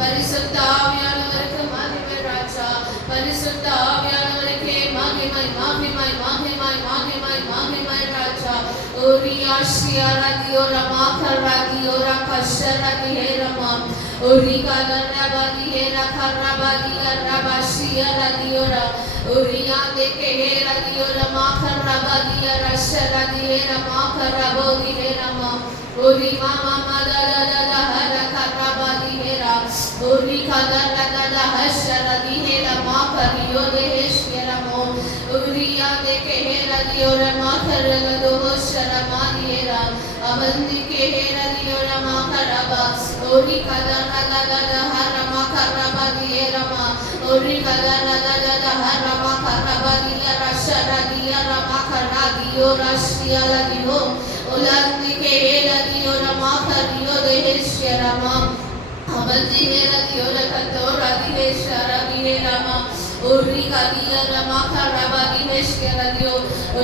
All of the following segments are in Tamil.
பரிசுத்த ஆவியானவருக்கு மகிமை ராஜா. பரிசுத்த ஆவியானவருக்கே மகிமை மகிமை மகிமை மகிமை மகிமை ராஜா. ஓரியாஷியா ரதியோரா மாகராதியோரா கஷரதிஹேரமா ஓரிகா நரபதிஹேரா கரபதியா ரபஷியா ரதியோரா ஓரியா தேகேரா தியோரா மாகரபதியா ரஷரதிஹேரா மாகரபோதிஹேரமா ஓரி மாமா மதலலல ஹரகரபதிஹேரா ஓரி கதலலல ஹஷரதிஹேரா மாகரியோதேஷ்யரமோ ஓரியா தேகேரா தியோரா மாகரலதோஷரமாதிஹேரா அவந்திகேரா தியோரா மாகரபா ஓரி கதலலல ஹரமகரபதிஹேரமா ஓரி கதலலல ஹரமகரபதியா ரஷரதியா ரமகரதியோ ரஷ்யலதியோ உலந்திகேரா தியோரா மாகரியோதேஷ்யரமா அவந்திகேரா கத்தோரதிஹேஷரதிஹேரமா ஓரி கதியா ரமகரபதிஹேஷ்யரதியோ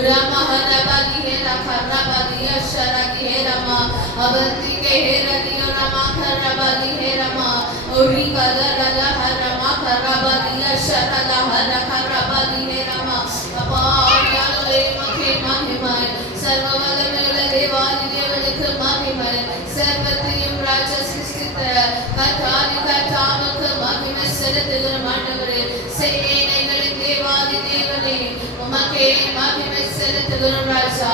ரமஹரபதிஹேரா கரபதியா ஷரதிஹேரமா அவந்திகேரா தியோரா மாகரபதிஹேரமா ஓரி கதலல ஹரமகரபதியா ஷரதஹர கரபதிஹேரமா அப்பா ஆவியானவரே மகே மகிமை சர்வவல்லமையுள்ள தேவாதி தேவனுக்கு மகிமை சர்வத்தையும் ராஜா சிருஷ்டித்த கர்த்தாதி கர்த்தாவுக்கு மகிமை செலுத்துகிறோம் ஆண்டவரே சேனைகளின் தேவாதி தேவனே உமக்கே மகிமை செலுத்துகிறோம் ராஜா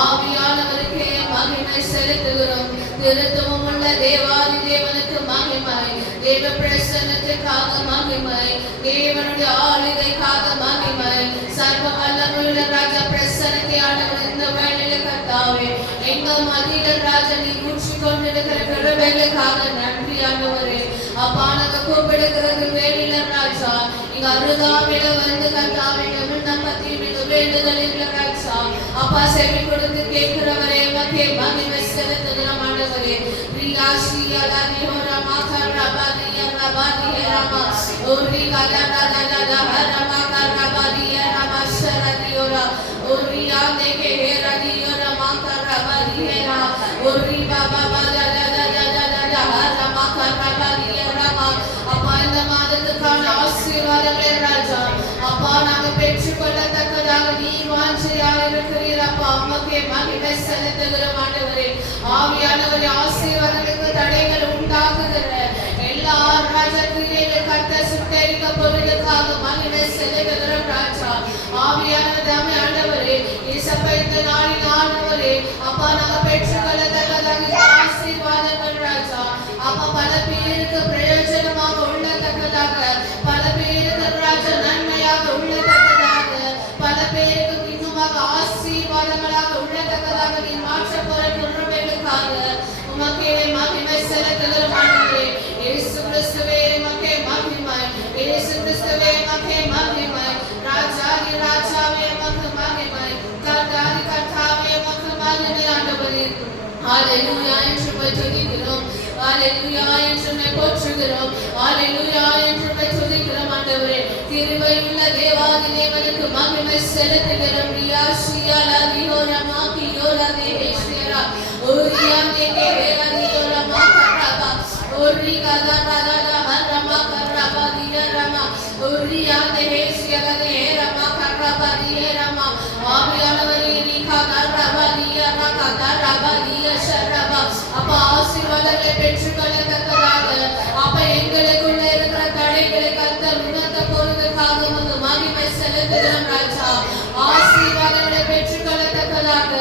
ஆவியானவருக்கே மகிமை செலுத்துகிறோம் திருத்துவம் உள்ள தேவாதி தேவனுக்கு மகிமை தேவ பிரசன்னத்துக்காக மகிமை தேவனுடைய ஆளுகைக்காக மகிமை சர்வ வல்லமையுள்ள ராஜா பிரசன்னத்தை ஆண்டவர் இந்த வேளையில கர்த்தாவே எங்க மதியில ராஜா நீ ஊற்றி கொண்டிருக்கிற கிருபைகளுக்காக நன்றி ஆண்டவரே அப்பா நாங்க கூப்பிடுகிறது வேளையில ராஜா இங்க அருகாமையில வந்து கர்த்தாவே விண்ணப்பத்தில் மிக வேண்டுதலில் ராஜா அப்பா செவி கொடுத்து கேட்கிறவரே மக்கே மகிமை செலுத்துகிறோம் ஆண்டவரே ரியாஷியா லதிஹோரா மாகரபதியா ரபதிஹேரமா ஓரி கதலலல ஹரமகரபதியா ரமஷரதியோரா ஓரியா தேகேரா தியோரா மாகரபதிஹேரா ஓரி பாபா பலலலலலல ஹரமகரபதியா ரமா அப்பா இந்த மாதத்துக்கான ஆசீர்வாதமே ராஜா அப்பா நாங்க பெற்றுக்கொள்ளத்தக்கதாக நீ வாஞ்சையாக இருக்கிறீர் அப்பா உமக்கே மகிமை செலுத்துகிறோம் ஆண்டவரே ஆவியானவரே ஆசீர்வாதங்களுக்கு தடைகள் உண்டாக்குகிற எல்லா ராஜகிரியில கத்த சுட்டரிக்க பொருளுக்காக மகிமை செலுத்துகிறோம் ராஜா ஆவியானவர் தாமே ஆண்டவரே இயேசப்பா இந்த நாளில் ஆண்டவரே அப்பா நாங்க பெற்றுக்கொள்ளத்தக்கதாக ஆசீர்வாதங்கள் ராஜா அப்பா பல பேருக்கு பிரயோஜனமாக உள்ளத்தக்கதாக பல பேருக்கு ராஜா நன்மையாக உள்ளத்தக்கதாக பல பேருக்கு இன்னுமாக ஆசீர்வாதங்களாக உள்ளத்தக்கதாக நீ மாற்ற போற கிருபைகளுக்காக உமக்கே மகிமை செலுத்துகிறோம் ஆண்டவரே இயேசு கிறிஸ்துவே உமக்கே மகிமை இயேசு கிறிஸ்துவே உமக்கே மகிமை ராஜாதி ராஜாவே உமக்கு மகிமை கர்த்தாதி கர்த்தாவே உமக்கு மகிமை ஆண்டவரே ஹalleluya என்று துதிக்கிறோம் ஹalleluya என்று போற்றுகிறோம் ஹalleluya என்று துதிக்கிறோம் ஆண்டவரே கிருபையுள்ள தேவாதி தேவனுக்கு மகிமை செலுத்துகிறோம் ரியாஷியா லதிஹோரா மாகியோரா தேஹேஷ்யரா ஓரியா தேகேரா தியோரா மாகரபா ஓரி கதலலல ஹரமகரபதியா ரமா ஓரியா தேஹேஷ்யரா தேஹேரா மாகரபதியா ரமா ஆவியானவரே நீ கதரபதியா ரகதரபதியா ஷரபா அப்பா ஆசீர்வாதங்களை பெற்றுக்கொள்ளத்தக்கதாக அப்பா எங்களுக்குள்ள இருக்கிற தடைகளை கர்த்தர் உணர்த்த போறதுக்காக உமக்கு மகிமை செலுத்துகிறோம் ராஜா ஆசீர்வாதங்களை பெற்றுக்கொள்ளத்தக்கதாக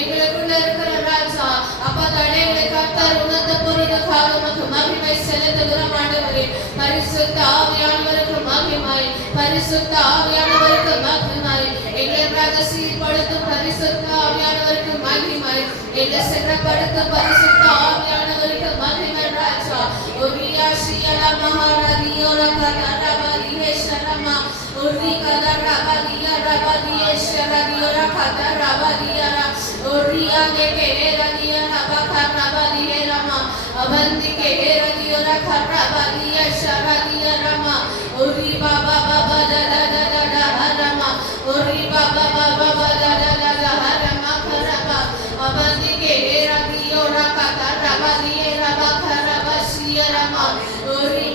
எங்களுக்குள்ள இருக்கிற ராஜா அப்பா தடைகளை கர்த்தர் உணர்த்த போறதுக்காக உமக்கு மகிமை செலுத்துகிறோம் ஆண்டவரே பரிசுத்த ஆவியானவருக்கு மகிமை பரிசுத்த ஆவியானவருக்கு மகிமை எங்களை ராஜா சீர்படுத்தும் பரிசுத்த ஆவியானவருக்கு மகிமை எங்களை சிறப்படுத்தும் பரிசுத்த ஆவியானவருக்கு மகிமை ராஜா ஓரியாஷியா மகாரதியோரா கதரபதிஹேஷரமா ஓரி கதரபதியா ரபதிஹேஷரதியோரா கதரபதியாரா ஓரியா தேகேரதியா ரபகரபதிஹேரமா அவந்திகேரதியோரா கரபதியா ஷரதியாரமா ஓரி பாபா பாபா ததததத ஹரமா ஓரி பாபா பாபா ததததத ஹரமா கரபா அவந்திகேரதியோரா கதரபதியா ரபகரபஷியாரமா ஓரி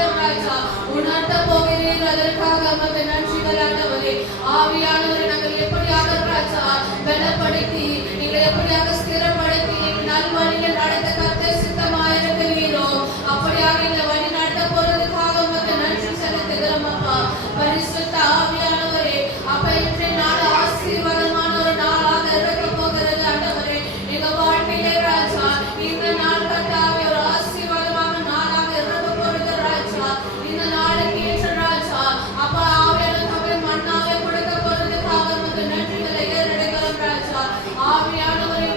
நீங்கள் ராஜா உணர்த்த போகிறீர். அதற்காக உமக்கு நன்றிகள் ஆண்டவரே. ஆவியானவரை நாங்கள் எப்படியாக ராஜா பலப்படுத்தி நீங்கள் எப்படியாக ஸ்திரப்படுத்தி நல்வழியில் நடத்த கர்த்தர் சித்தமாயிருக்கிறீரோ அப்படியாக இந்த வழி நடத்த போறதுக்காக உமக்கு நன்றி செலுத்துகிறோம் அப்பா. பரிசுத்த ஆவியானவரே, அப்ப இன்றைய நாள் ஆசீர்வாதமான ஒரு நாளாக இருக்க போகிறது ஆண்டவரே. எங்க வாழ்க்கையிலே ராஜா இந்த நாள் கர்த்தாவே ஒரு ஆசீர்வாதமான நாளாக இருக்க போறது ராஜா. இந்த நாளுக்கு ஏற்ற ராஜா அப்ப ஆவியானவரை மண்ணாவே கொடுக்க போறதுக்காக உமக்கு நன்றிகளை ஏறெடுக்கிறோம் ராஜா. ஆவியானவரை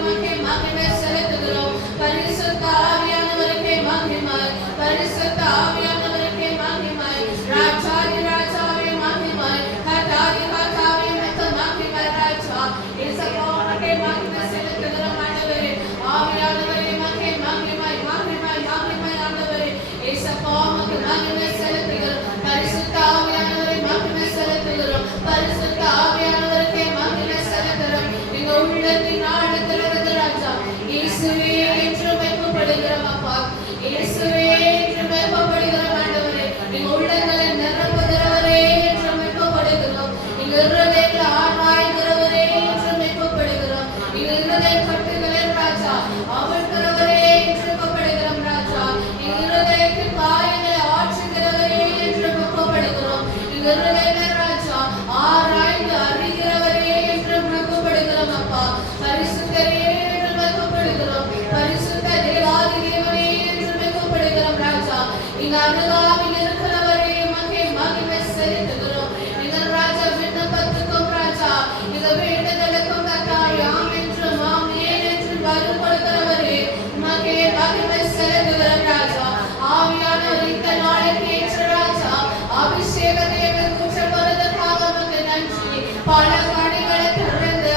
மகிமை செலுத்துகிறோம். பரிசுத்த ஆவியானவருக்கே மகிமை, பரிசுத்த ஆவியானவருக்கே மகிமை. ராஜாதி ராஜாவே மகிமை, கர்த்தாதி கர்த்தாவே மகிமை ராஜா. இயேசுவுக்கே மகிமை செலுத்துகிறோம் ஆண்டவரே. ஆவியானவரே மகிமை மகிமை மகிமை மகிமை ஆண்டவரே. இயேசுவுக்கு மகிமை செலுத்துகிறோம். பரிசுத்த ஆவியானவரை மகிமை செலுத்துகிறோம். பரிசுத்த ஆவியானவருக்கே மகிமை செலுத்துகிறோம். எங்க உள்ளத்தின் ஆழத்திலிருந்து ராஜா இயேசுவே என்று வைக்கப்படுகிறோம் அப்பா. இயேசுவே என்று வைக்கப்படுகிறோம் ஆண்டவரே. எங்க உள்ளங்களை நிரப்புகிறவரே என்று வைக்கப்படுகிறோம். எங்க இருதயங்களை ஆராய்கிறவரே என்று வைக்கப்படுகிறோம். எங்க இருதய கட்டுகளை ராஜா அவிழ்க்கிறவரே என்று வைக்கப்படுகிறோம் ராஜா. எங்க இருதயத்தின் காயங்களை ஆற்றுகிறவரே என்று வைக்கப்படுகிறோம். எங்க இருதயங்களை ராஜா ஆராய்ந்து அறிகிறவரே என்று வைக்கப்படுகிறோம் அப்பா. பரிசுத்தரே என்று வைக்கப்படுகிறோம். பரிசுத்த தேவாதி தேவனே என்று வைக்கப்படுகிறோம் ராஜா. இங்க அருகாமையில் இருக்கிறவரே மகிமை செலுத்துகிறோம். எங்கள் ராஜா விண்ணப்பத்துக்கும் ராஜா இந்த வேண்டுதலுக்கும் கர்த்தாவே ஆம் என்று ஆமென் என்று பதில் கொடுக்கிறவரே மகிமை செலுத்துகிறோம் ராஜா. ஆவியானவர் இந்த நாளுக்கு ஏற்ற ராஜா அபிஷேகத்தை எங்கள் கூற்றப்படுவதற்காக உமக்கு நன்றி. பல வழிகளை திறந்து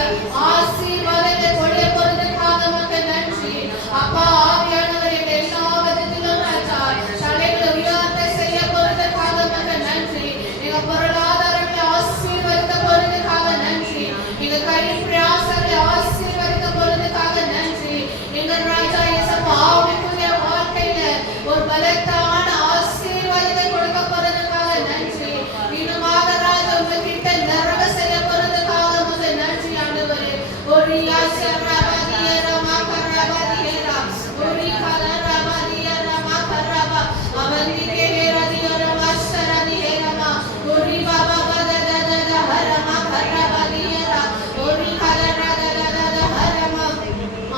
ஆசீர்வாதத்தை கொடைய போறதுக்காக உமக்கு நன்றி அப்பா. ஆவியானவர் எங்கள் எல்லா விதத்திலும் ராஜா தலைகளை உயர்த்த செய்ய போறதுக்காக உமக்கு நன்றி. எங்க பொருளாதாரத்தை ஆசீர்வதிக்க போறதுக்காக நன்றி. எங்க கையின் பிரயாசத்தை ஆசீர்வதிக்க போறதுக்காக நன்றி. எங்கள் ராஜா இயேசுப்பா ஆவிக்குரிய வாழ்க்கையில ஒரு பலத்தான ஆசீர்வாதத்தை கொடுக்க போறதுக்காக நன்றி. இன்னுமாக ராஜா உங்ககிட்ட நிறைவ செய்ய போறதுக்காக உமக்கு நன்றி ஆண்டவரே. ஒரு யாசரபாதியரா மாகரபாதியரா ஒரு கலரபாதியரா மாகரபா அவந்திகே ரதியரா வஷரதியரா ஒரு பாபா பததத ஹரமா கரபாதியரா ஒரு கலரததத ஹரமா.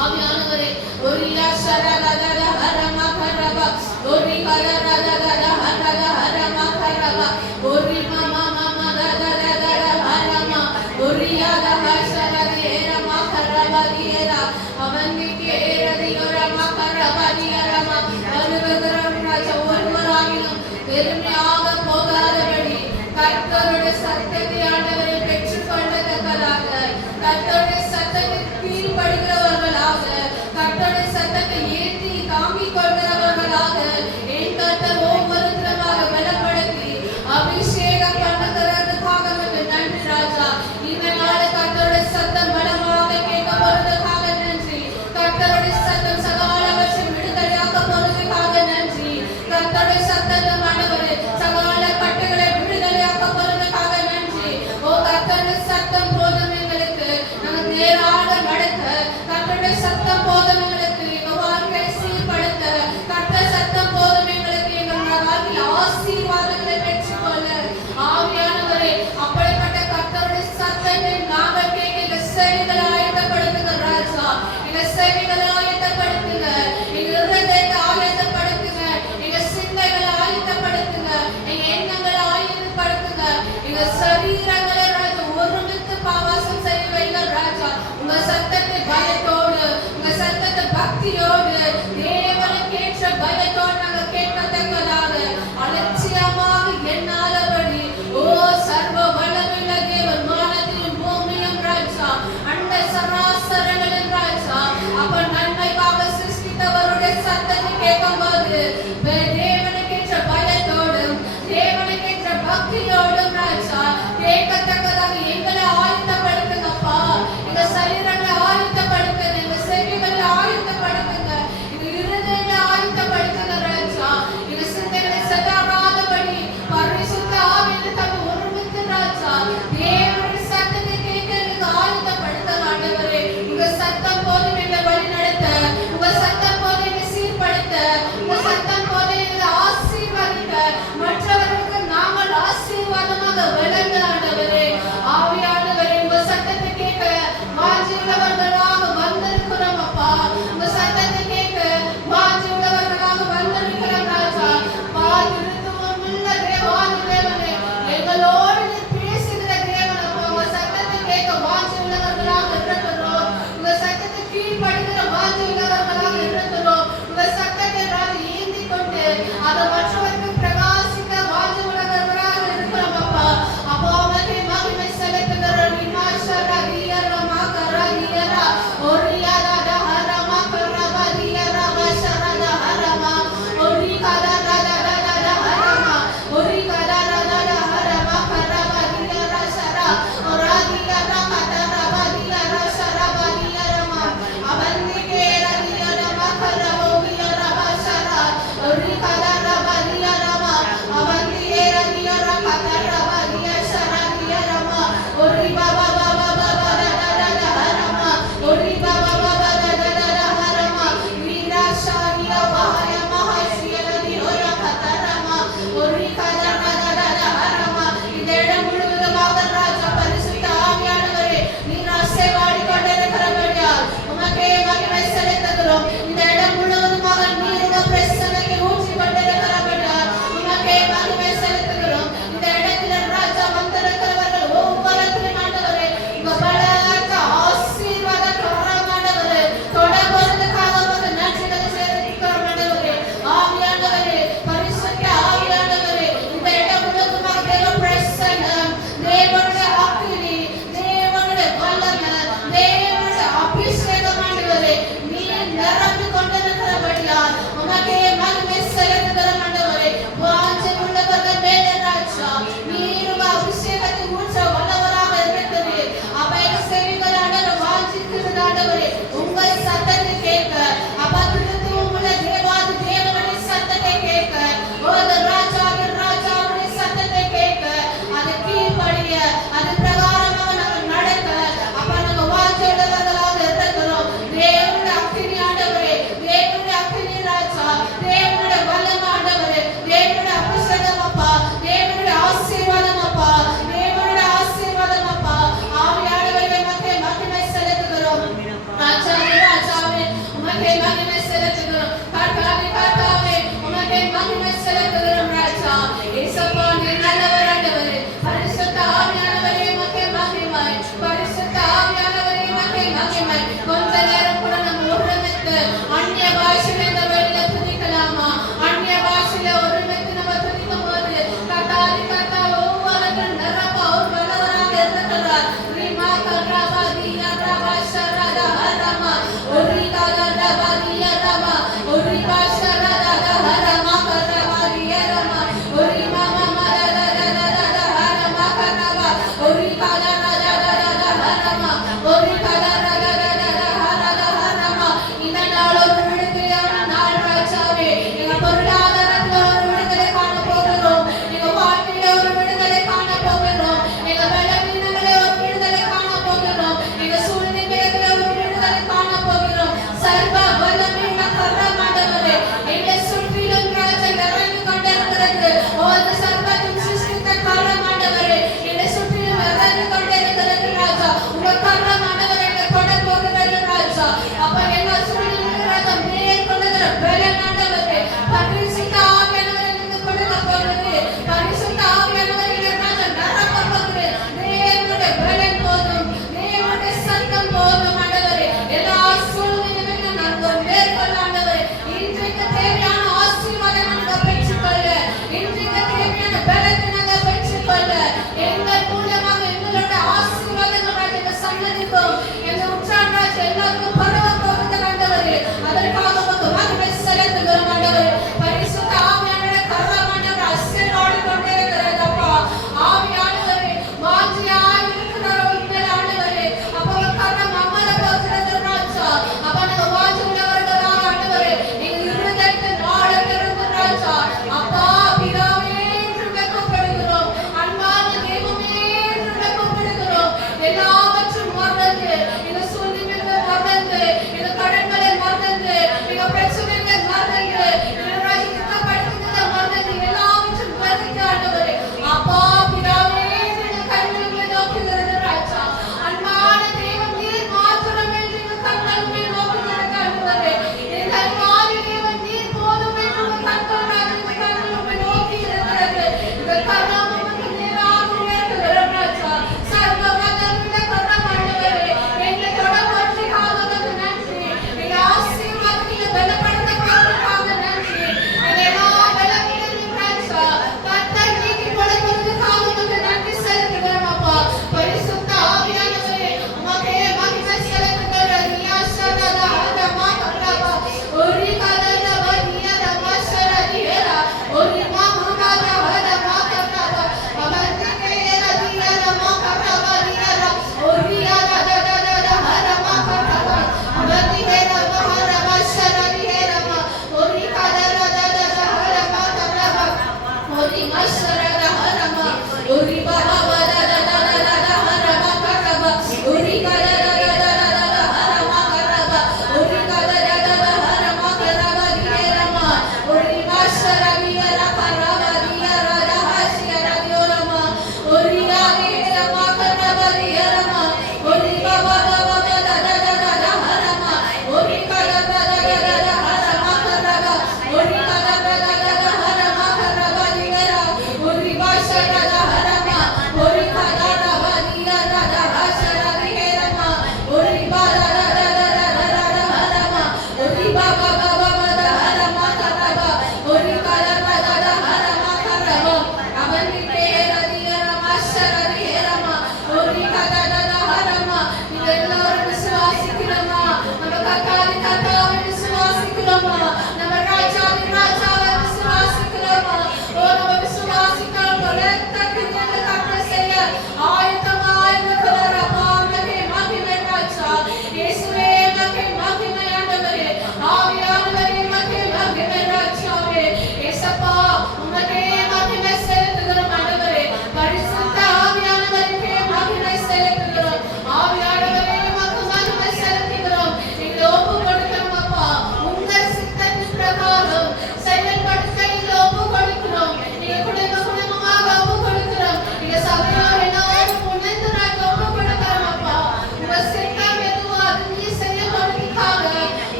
ஆவியானவரே ஒரு யாசரதத ஹரமா கரபா ஒரு கலரதத ஹரமா கரபா ஒரு மாமா மாமா ததத ஹரமா ஒரு யாத ஹஷரதியரா மாகரபாதியரா அவந்திகே ரதியரா மாகரபாதியரா வருகிறோம் ராஜா. ஒருவராகிலும் வெறுமையாக போகாதபடி கர்த்தருடைய சத்தியத்தை ஆண்டவரை பெற்றுக்கொண்ட கொஞ்ச நேரம்